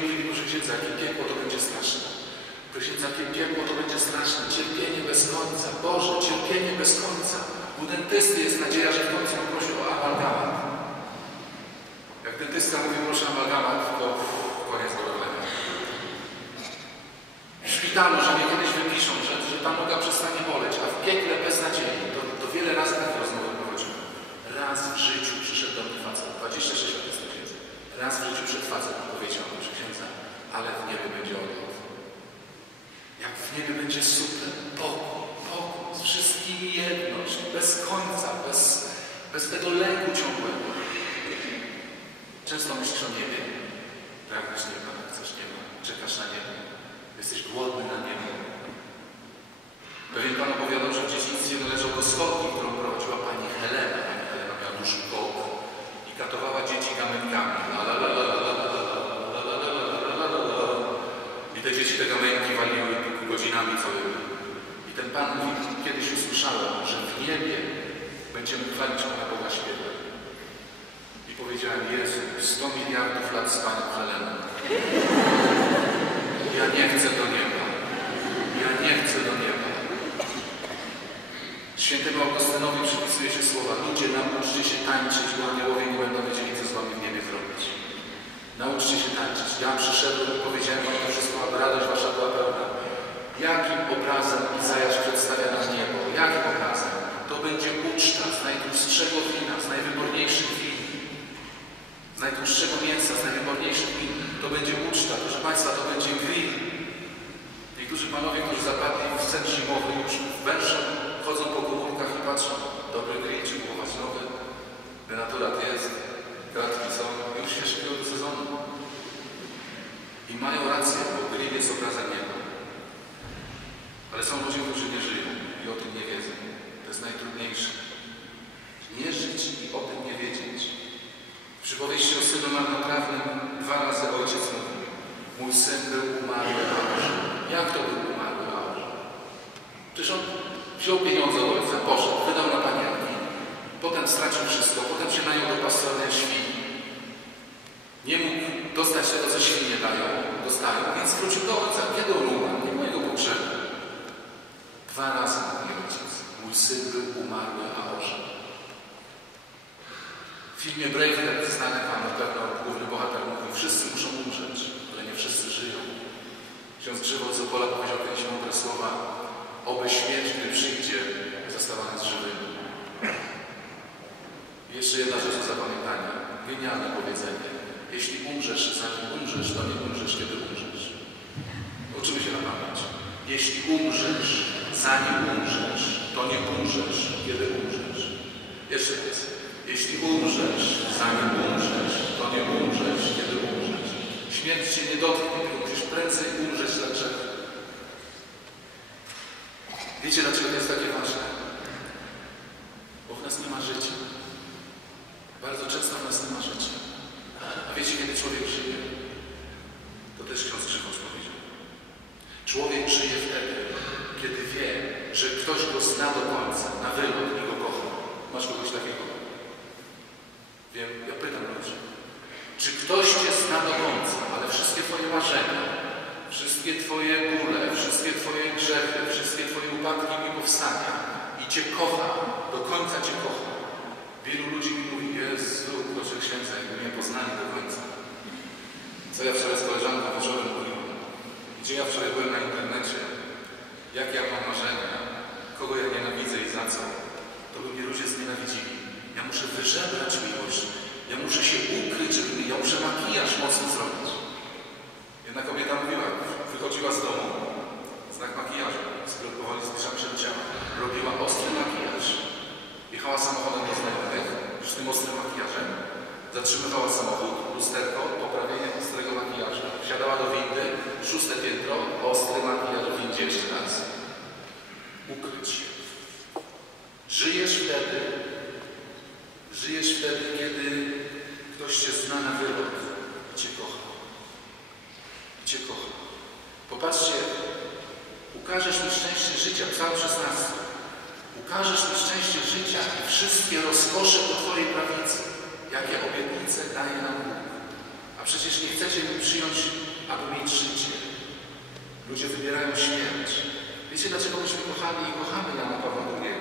mówili, proszę księdza, jakie piekło to będzie straszne. Proszę księdza, jakie piekło to będzie straszne. Cierpienie bez końca. Boże, cierpienie bez końca. U dentysty jest nadzieja, że w końcu poprosi o amalgamat. Jak dentysta mówi, proszę amalgamat, to koniec zadowolenia. W szpitalu, że mnie kiedyś wypiszą, że, że ta noga przestanie boleć, a w piekle bez nadziei. To, to wiele razy takie rozmowy prowadziłem. Raz w życiu przyszedł do mnie facet. 26 lat jestem. Raz w życiu przed facet powiedział, proszę księdza, ale w niebie będzie odlot. Jak w niebie będzie super, pokój, pokój, z wszystkimi jedność, bez końca, bez, bez tego lęku ciągłego. Często myślisz o niebie. Pragniesz nieba, chcesz nieba, czekasz na niebo. Jesteś głodny na niebo. Pewien pan te gamenki waliły godzinami całymi. I ten pan mówi, kiedyś usłyszałem, że w niebie będziemy chwalić Pana Boga śpiewem. I powiedziałem, Jezu, 100 miliardów lat z Panią Heleną. Ja nie chcę do nieba. Ja nie chcę do nieba. Świętemu Augustynowi przypisuje się słowa Ludzie, nauczcie się tańczyć, bo aniołowie nie będą wiedzieli, co z wami w niebie zrobić. Nauczcie się tańczyć. Ja przyszedłem i powiedziałem wam to wszystko, aby radość wasza była pełna. Jakim obrazem Izajasz przedstawia nam niebo? Jakim obrazem? To będzie uczta z najtłustszego wina, z najwyborniejszych win. Z najtłustszego mięsa, z najwyborniejszych win. To będzie uczta, proszę Państwa, to będzie grill. Niektórzy panowie, którzy zapadli w sen zimowy, już wężą, chodzą po komórkach i patrzą, dobry grill, czy kupować nowy. Denaturat jest, kratki są, już się szykują do sezonu. I mają rację, bo grill jest obrazem nieba. Ale są ludzie, którzy nie żyją i o tym nie wiedzą. To jest najtrudniejsze. Nie żyć i o tym nie wiedzieć. W przypowieści o synu marnotrawnym dwa razy ojciec mówił. Mój syn był umarły, a ożył. Jak to był umarły, a ożył? Przecież on wziął pieniądze od ojca, poszedł, wydał na panienki. Potem stracił wszystko, potem się najął do pastowania świn. Nie mógł dostać tego, co świnie dają, dostają, więc wrócił do ojca. Kiedy on umarł? Nie było jego potrzeby. Dwa razy mówi ojciec. Mój syn był umarły, a ożył. W filmie Braveheart znany pan pewno główny bohater mówi, wszyscy muszą umrzeć, ale nie wszyscy żyją. Ksiądz Grzegorz z Opola powiedział kiedyś mądre słowa, oby śmierć, gdy przyjdzie, została nas żywymi. Jeszcze jedna rzecz do zapamiętania. Genialne powiedzenie. Jeśli umrzesz, zanim umrzesz, to nie umrzesz, kiedy umrzesz. Uczymy się na pamięć. Jeśli umrzesz, zanim umrzesz, to nie umrzesz, kiedy umrzesz. Jeszcze raz. Jeśli umrzesz, zanim umrzesz, to nie umrzesz, kiedy umrzesz. Śmierć cię nie dotknie, musisz prędzej umrzeć. Dlaczego? Wiecie, dlaczego to jest takie ważne? Bo w nas nie ma życia. Bardzo często w nas nie ma życia. A wiecie, kiedy człowiek żyje? To też ksiądz Grzegorz powiedział. Człowiek żyje wtedy, kiedy wie, że ktoś go zna do końca, na wylot i go kocha. Masz kogoś takiego? Wiem, ja pytam ludzi. Czy ktoś Cię zna do końca, ale wszystkie Twoje marzenia, wszystkie Twoje bóle, wszystkie Twoje grzechy, wszystkie Twoje upadki i powstania i Cię kocha, do końca Cię kocha. Wielu ludzi mi mówi, Jezu, proszę księdza, jakby mnie poznali do końca. Co ja wczoraj z koleżanką wieczorem mówiłem? Gdzie ja wczoraj byłem na internecie? Jakie ja mam marzenia? Kogo ja nienawidzę i za co? To by mnie ludzie znienawidzili. Ja muszę wyżebrać miłość. Ja muszę się ukryć, ja muszę makijaż mocno zrobić. Jedna kobieta mówiła, wychodziła z domu, znak makijażu, skoro powoli zbliżamy się do ciała. Robiła ostry makijaż. Jechała samochodem do znajomych, już z tym ostrym makijażem. Zatrzymywała samochód, lusterko, poprawienie ostrego makijażu. Wsiadała do windy, szóste piętro, ostry makijaż w windzie jeszcze raz. Ukryć się. Żyjesz wtedy, żyjesz wtedy, kiedy ktoś cię zna na wylot i cię kocha. I cię kocha. Popatrzcie, Ukażesz mi szczęście życia, psalm 16. Ukażesz mi szczęście życia i wszystkie rozkosze po Twojej prawicy, jakie obietnice daje nam Bóg. A przecież nie chcecie mi przyjąć, aby mieć życie. Ludzie wybierają śmierć. Wiecie, dlaczego myśmy kochali i kochamy Jana Pawła II?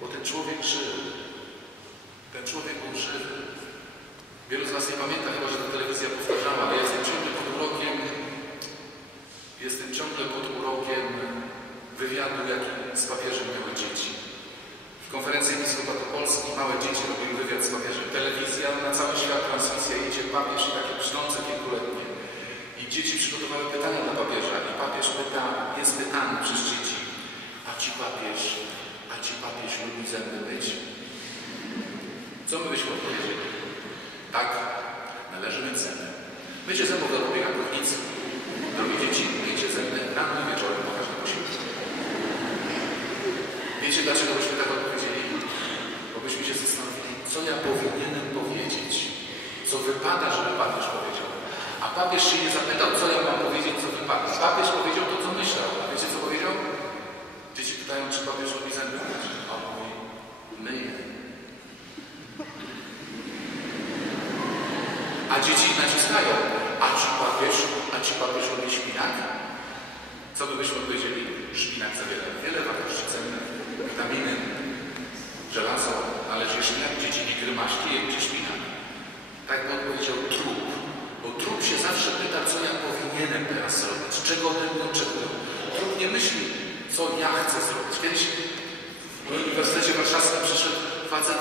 Bo ten człowiek żył. Ten człowiek był żywy. Wielu z Was nie pamięta chyba, że ta telewizja powtarzała, ale jestem ciągle pod urokiem, jestem ciągle pod urokiem wywiadu, jaki z papieżem miały dzieci. W konferencji Episkopatu Polski małe dzieci robiły wywiad z papieżem. Telewizja, na cały świat transmisja, idzie papież i takie brzdące kilkuletnie. I dzieci przygotowały pytania dla papieża i papież pyta, jest pytany przez dzieci, a ci papież, a ci papież lubi ze mną? Co my byśmy odpowiedzieli? Tak, należy mieć zęby. Mycie zębów do robienia górnicy. Drogie dzieci, miejcie zęby rano i wieczorem po każdym posiłku. Wiecie, dlaczego byśmy tak odpowiedzieli? Bo byśmy się zastanowili, co ja powinienem powiedzieć, co wypada, żeby papież powiedział. A papież się nie zapytał, co ja mam powiedzieć, co wypada. Papież powiedział to, co myślał. A wiecie, co powiedział? Dzieci pytają, czy papież lubi zęby? A on mówi, myje. A dzieci naciskają, a ci papież, a ci papież lubi szpinak? Co by byśmy powiedzieli? Szpinak zawiera wiele wartości cennych, witaminy, żelazo, należy szpinak, dzieci nie grymaśki, jedzcie szpinak. Tak by odpowiedział trup, bo trup się zawsze pyta, co ja powinienem teraz zrobić, czego ode mnie oczekują. Trup nie myśli, co ja chcę zrobić. Kiedyś w Uniwersytecie Warszawskim przyszedł facet,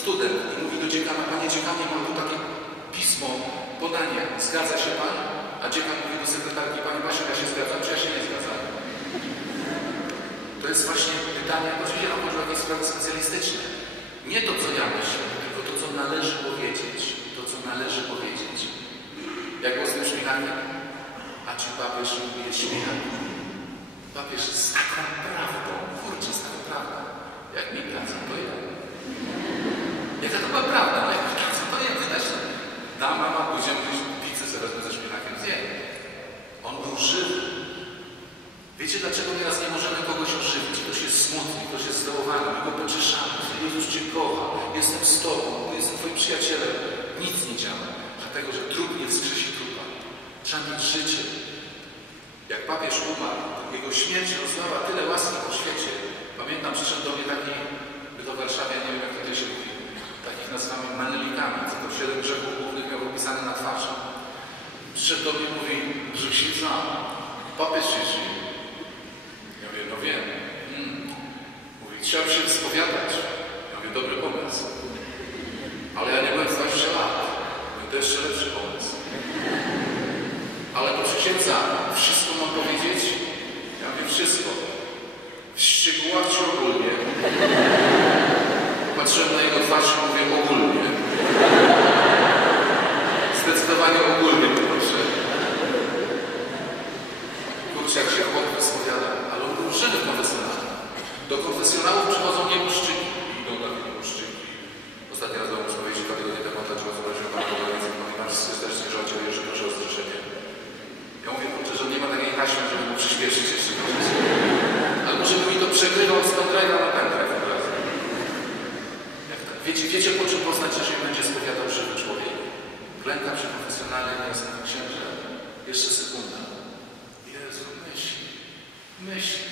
student i mówi do dziekana, panie dziekanie, mam tu takie pismo, podanie, zgadza się pan? A dziekan mówi do sekretarki, pani Basiu, ja się zgadzam, czy ja się nie zgadzam? To jest właśnie pytanie, oczywiście na może jakieś sprawy specjalistyczne. Nie to, co ja myślę, tylko to, co należy powiedzieć. To, co należy powiedzieć. Jak było z tym szpiegami? A czy papież jeść szpiegami? Papież z taką prawdą, kurczę, z taką prawdą. Jak mi pracę, to ja. Jaka to była prawda? No jak mi pracę, to ja wydać. Da mama, pójdziemy gdzieś pizzę zaraz ze szpinakiem zjemy. On był żywy. Wiecie, dlaczego teraz nie możemy kogoś ożywić? Ktoś jest smutny, ktoś jest zdołowany, my go pocieszamy. Jezus Cię kocha, jestem z Tobą, przyjacielem. Nic nie działa, dlatego że trup nie wskrzesi trupa. Trzeba mieć życie. Jak papież umarł, jego śmierć rozdała tyle łaski po świecie. Pamiętam, przyszedł do mnie taki, by to w Warszawie, nie wiem jak to się mówi, takich nazywamy manelikami, co to siedem grzechów głównych miał opisane na twarzy. Przyszedł do mnie i mówi, że księża, papież się żyje. Ja mówię, no wiem. Hmm. Mówi, trzeba się spowiadać. Ja mówię, dobry pomysł. Ale ja nie byłem 20 lat. Mówię, to jeszcze lepszy pomysł. Ale proszę księdza, wszystko mam powiedzieć? Ja mówię, wszystko. W szczegółach czy ogólnie? Patrzyłem na jego twarz i mówię, ogólnie. Zdecydowanie ogólnie poproszę. Kurczę, jak się chłop wyspowiada, ale on był żywy w konfesjonale. Do konfesjonałów przychodzą nieboszczyki i idą takie nieboszczyki. Ostatni raz byłem spowiedzi dwa tygodnie temu, dlaczego zobaczyłem Pana Bogawicy, mówi Pan serdecznie, że Ojciec Jerzy proszę o zrzeszenie. Ja mówię, kurczę, że nie ma takiej taśmy, żeby mu przyspieszyć jeszcze proces. Albo żeby mi to przegrywał z pendrive'a na pendrive od razu. Jak tak. Wiecie, wiecie, po czym poznać, że się będzie spowiadał żywy człowiek? Klęka przy konfesjonale, nie jest księże. Jeszcze sekunda. Jezu, myśli, myśli,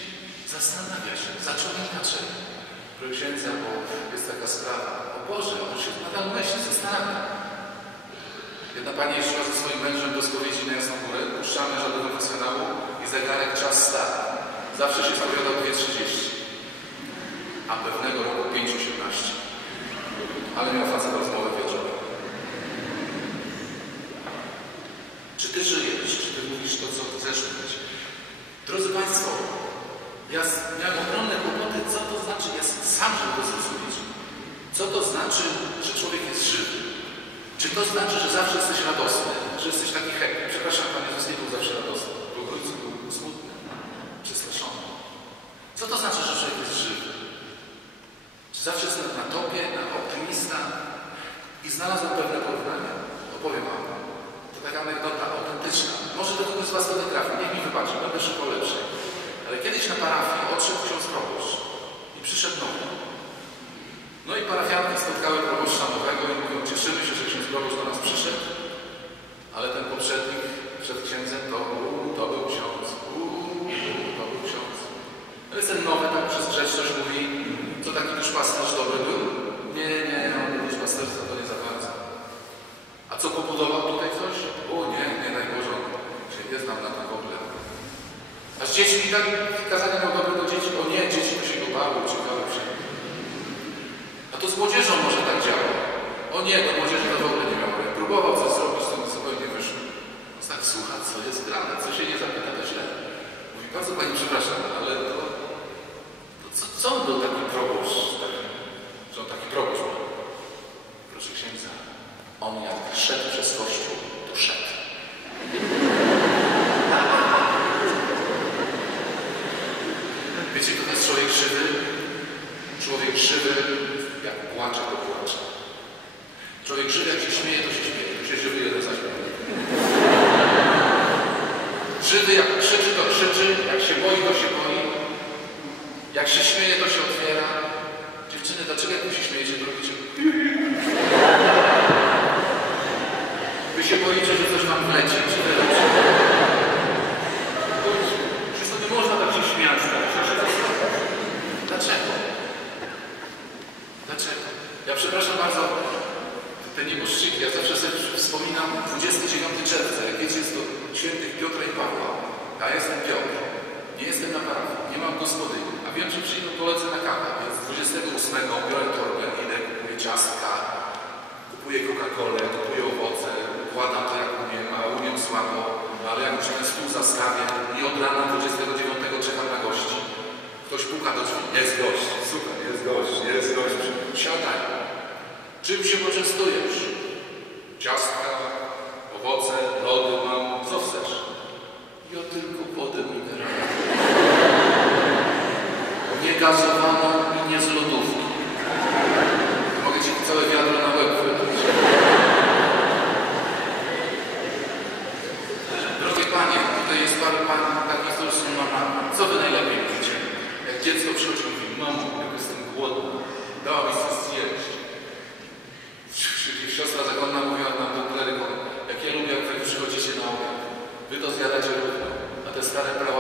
zastanawia się, zaczął inaczej. Księdza, bo jest taka sprawa. O Boże, on się nadal myśli, zastanawia. Jedna pani szła ze swoim mężem do spowiedzi na Jasną Górę, puszczamy że do i zegarek czas stary. Zawsze się spowiadał 2.30, a pewnego roku 5.18. Ale miał facet rozmowę wieczorem. Czy Ty żyjesz? Czy Ty mówisz to, co chcesz mówić? Drodzy Państwo, ja miałem to znaczy, że człowiek jest żywy? Czy to znaczy, że zawsze jesteś radosny, że jesteś taki happy? Przepraszam, Pan Jezus nie był zawsze radosny, bo w końcu był smutny, przestraszony. Co to znaczy, że człowiek jest żywy? Czy zawsze jest na topie, na optymista? I znalazłem pewne porównania. Opowiem Wam. To taka anegdota autentyczna. Może do kogoś z Was to nie trafi. Niech mi wybaczy, będę szukał lepszej. Ale kiedyś na parafii odszedł ksiądz proboszcz i przyszedł nowy. No i parafianki cieszymy się, że ksiądz proboszcz do nas przyszedł, ale ten poprzednik przed księdzem to, uu, to był ksiądz, uu, to był ksiądz. No jest ten nowy tak przez grzeczność mówi, co taki duszpasterz dobry był? Nie, nie, on był duszpasterstwo to nie za bardzo. A co pobudował tutaj coś? O nie, nie daj Boże, on się nie znam na tym w ogóle. A z dziećmi tak kazania miał dobre do dzieci? O nie, dzieci to się go bały, uciekały się. A to z młodzieżą może tak działa. O nie, do młodzieży to w ogóle nie miał. Jak próbował coś zrobić, to mu zupełnie wyszło. On tak słucha, co jest grane, co się nie zapyta, to źle. Mówi, bardzo Pani przepraszam, ale to, to co, co on taki proboszcz, taki, że on taki proboszcz był? Proszę księdza, on jak szedł przez kościół, to szedł. Wiecie, kto to jest człowiek żywy? Człowiek żywy, jak płacze, to płacze. Człowiek żywy, jak się śmieje, to się śmieje. To się żywy jeden zaśmieje. Żywy, jak krzyczy, to krzyczy. Jak się boi, to się boi. Jak się śmieje, to się otwiera. Dziewczyny, dlaczego jak się śmiejecie, to robicie? Wy się boicie, że coś wam wleci, czy wyleci. To nie można tak się śmiać. Tak? Dlaczego? Dlaczego? Ja przepraszam bardzo, te nieboszczyki, ja zawsze sobie wspominam 29 czerwca, jak wiecie, jest to świętych Piotra i Pawła. Ja jestem Piotr, nie jestem na parafii, nie mam gospodyni, a wiem, że przyjdą koledzy na kawę, więc 28 biorę torbę, idę, kupuję ciastka, kupuję Coca-Colę, kupuję owoce, układam to jak umiem, a umiem słabo, ale jak już ten stół zastawię i od rana 29 czekam na gości. Ktoś puka do drzwi, jest gość, super, jest gość, jest gość, siadaj. Czym się poczęstujesz? Ciastka, owoce, lody mam, co chcesz? Ja tylko wodę mineralną. Nie gazowaną i nie z lodówki. Mogę ci całe wiadro na łeb wylać. Drogie Panie, tutaj jest parę Pań takich, którzy są mamami. Co Wy najlepiej mówicie? Jak dziecko przychodzi i mówi, mamo, jak jestem głodny, dała mi coś zjeść. Siostra zakonna mówiła nam do klerykom, jak ja lubię, jak Wy przychodzicie na obiad. Wy to zjadacie równo, a te stare prałaty,